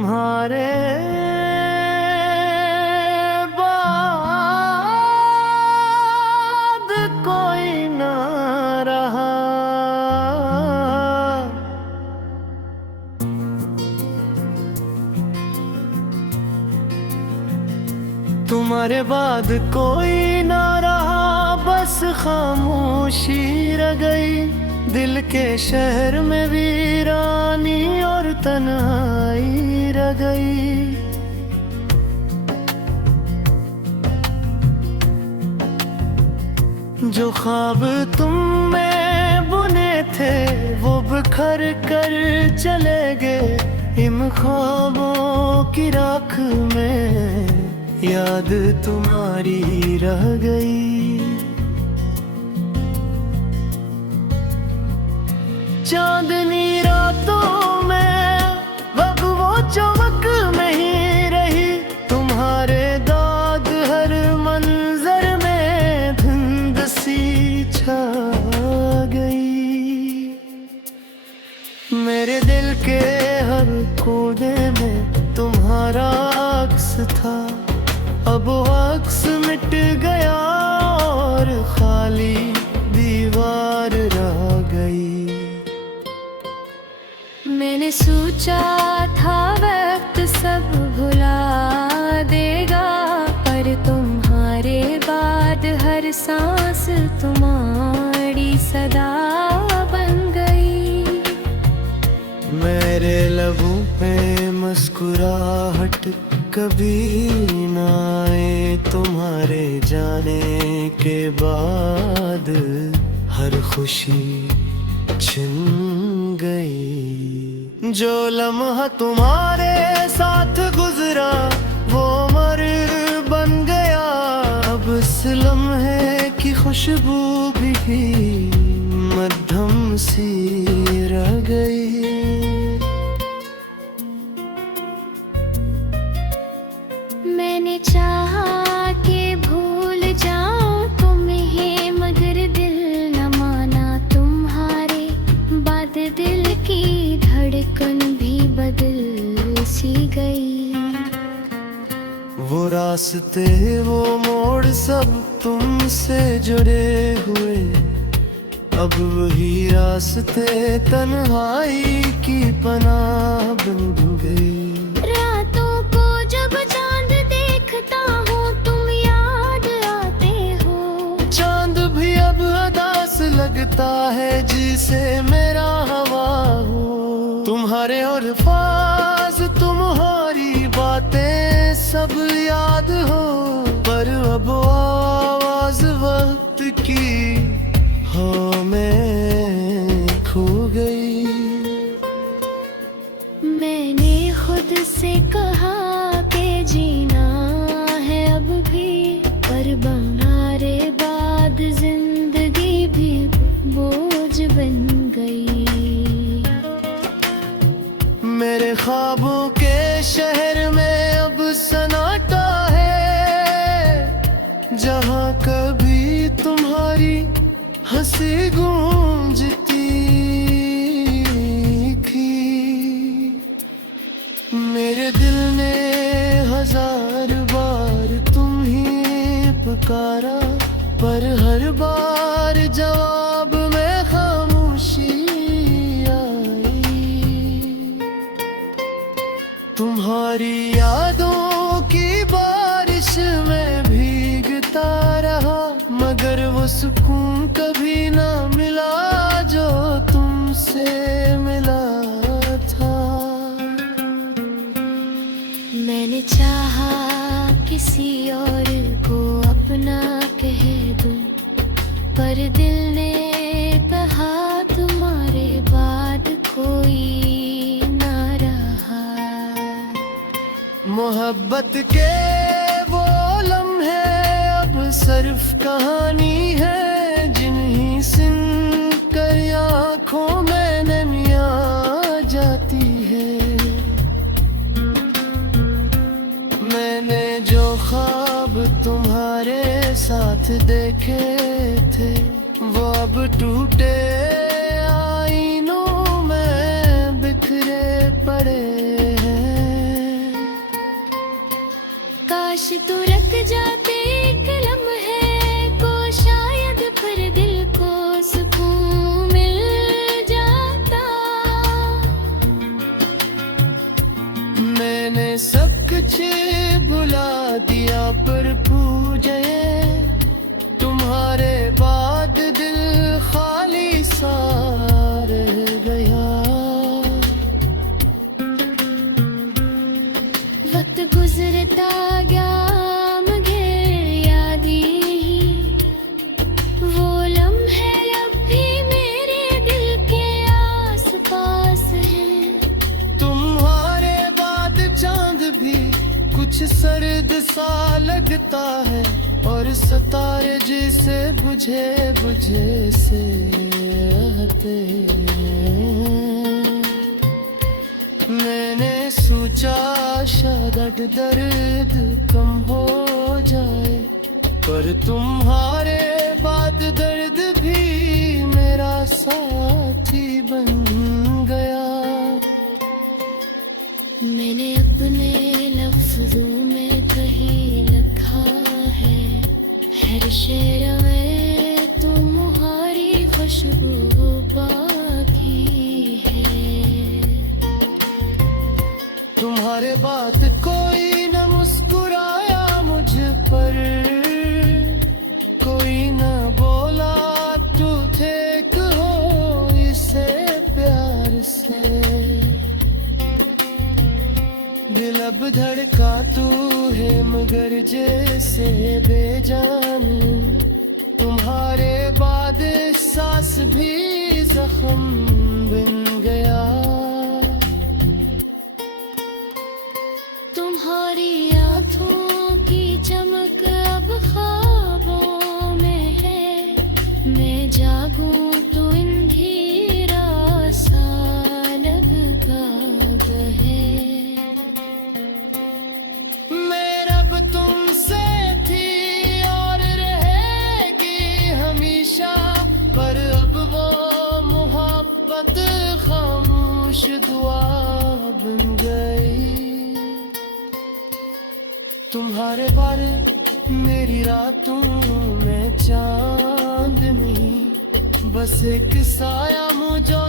तुम्हारे बाद कोई ना रहा। तुम्हारे बाद कोई ना रहा, बस खामोशी रह गई। दिल के शहर में वीरानी और तन्हाई रह गई। जो ख्वाब तुम में बुने थे वो बिखर कर चले गए। इन ख्वाबों की राख में याद तुम्हारी रह गई। चांदनी रातों में अब वो चमक नहीं रही। तुम्हारे दाग हर मंजर में धुंध सी छा गई। मेरे दिल के हर कोने में तुम्हारा अक्स था। अब वो अक्स मिट गया और खाली दीवार रह गई। मैंने सोचा था वक्त सब भुला देगा, पर तुम्हारे बाद हर सांस तुम्हारी सदा बन गई। मेरे लबों पे मुस्कुराहट कभी ना आए। तुम्हारे जाने के बाद हर खुशी छिन गई। जो लम्हा तुम्हारे साथ गुजरा वो उम्र बन गया। अब इस लम्हे की खुशबू भी मध्यम सी रह गई। मैंने चाहा कि भूल जाऊं तुम्हें, मगर दिल न माना। तुम्हारे बाद दिल की धड़कन भी बदल सी गई। वो रास्ते वो मोड़ सब तुमसे जुड़े हुए। अब वही रास्ते तन्हाई की पनाह बन गई। रातों को जब चांद देखता हूँ तुम याद आते हो। चांद भी अब अदास लगता है जिसे मेरा हवा हो। तुम्हारे और फाज तुम्हारी बातें सब याद हो, पर अब आवाज वक्त की हाँ मैं खो गई। मैंने खुद से कहा कि जीना है अब भी, पर तुम्हारे बाद जिंदगी भी बोझ बन गई। मेरे ख्वाबों के शहर में अब सन्नाटा है। जहाँ कभी तुम्हारी हंसी गूंजती थी। मेरे दिल ने हजार बार तुम ही पुकारा, पर हर बार जवाब में खामोशी आई। तुम्हारी यादों की बारिश में भीगता रहा, मगर वो सुकून कभी ना मिला जो तुमसे मिला था। मैंने चाहा किसी और को अपना कह दूं, पर दिल ने कहा तुम्हारे बाद कोई ना रहा। मोहब्बत के वो लम्हे अब सिर्फ कहानी है, जिन्हीं सिन कर आँखों में नमियाँ जाती है। मैंने जो ख्वाब तुम्हारे साथ देखे थे वो अब टूटे आईनों में बिखरे पड़े हैं। तू रख जाते एक लम्हे को, शायद फिर दिल को सुकून मिल जाता। मैंने सब कुछ भुला दिया पर पूजे तुम्हारे बाद दिल खाली सा रह गया। वक्त गुजरता गया मगर याद ही वो लम्हे अब भी मेरे दिल के आस पास हैं। तुम्हारे बाद चांद भी कुछ सर्द सा लगता है, और सितारे जिसे बुझे बुझे से आते हैं। मैंने सोचा शायद दर्द कम हो जाए, पर तुम्हारे बाद दर्द भी मेरा साथी बन गया। मैंने अपने लफ्जों में कहीं लिखा है, हर शेर में तुम्हारी खुशबू बाकी है। तुम्हारे बाद कोई न मुस्कुराया मुझ पर, कोई न बोला तू ठीक हो इसे प्यार से। दिल अब धड़का तू है मगर जैसे बेजान, तुम्हारे बाद सांस भी जख्म बन गया। तुम्हारी आँखों की चमक अब ख्वाबों में है, मैं जागूं तो अंधेरा सा लगता है। मैं रब तुमसे थी और रहेगी हमेशा, पर अब वो मोहब्बत खामोश दुआ बन गई। तुम्हारे बारे मेरी रातों में चांद नहीं, बस एक साया मुझे